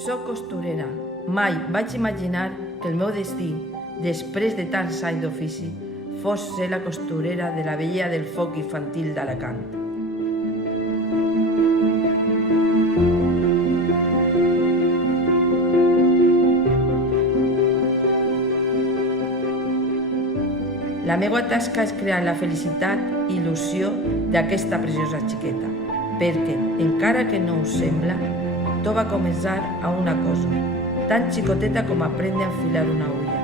Soc costurera. Mai vaig imaginar que el meu destí, després de tants anys d'ofici, fos ser la costurera de la vella del foc infantil d'Alacant. La meva tasca és crear la felicitat i il·lusió d'aquesta preciosa xiqueta, perquè, encara que no us sembla, tot va començar a una cosa, tan xicoteta com aprendre a enfilar una ulla.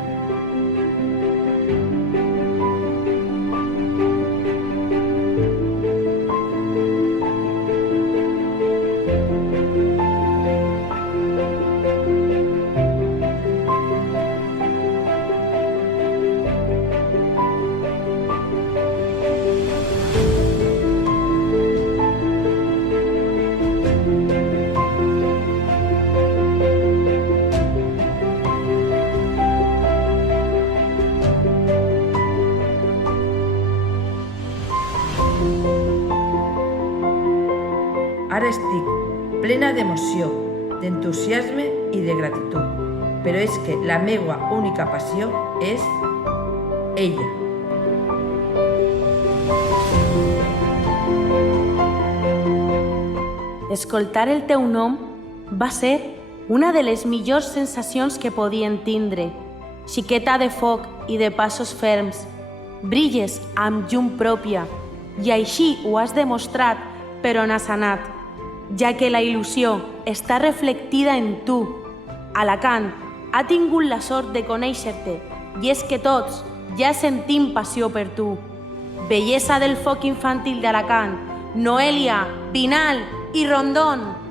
Ara estic plena d'emoció, d'entusiasme i de gratitud, però és que la meva única passió és ella. Escoltar el teu nom va ser una de les millors sensacions que podien tindre. Xiqueta de foc i de passos ferms, brilles amb llum pròpia, i així ho has demostrat per on has anat, ja que la il·lusió està reflectida en tu. Alacant ha tingut la sort de conèixer-te i és que tots ja sentim passió per tu. Bellesa del foc infantil d'Alacant, Noelia, Pinal i Rondón.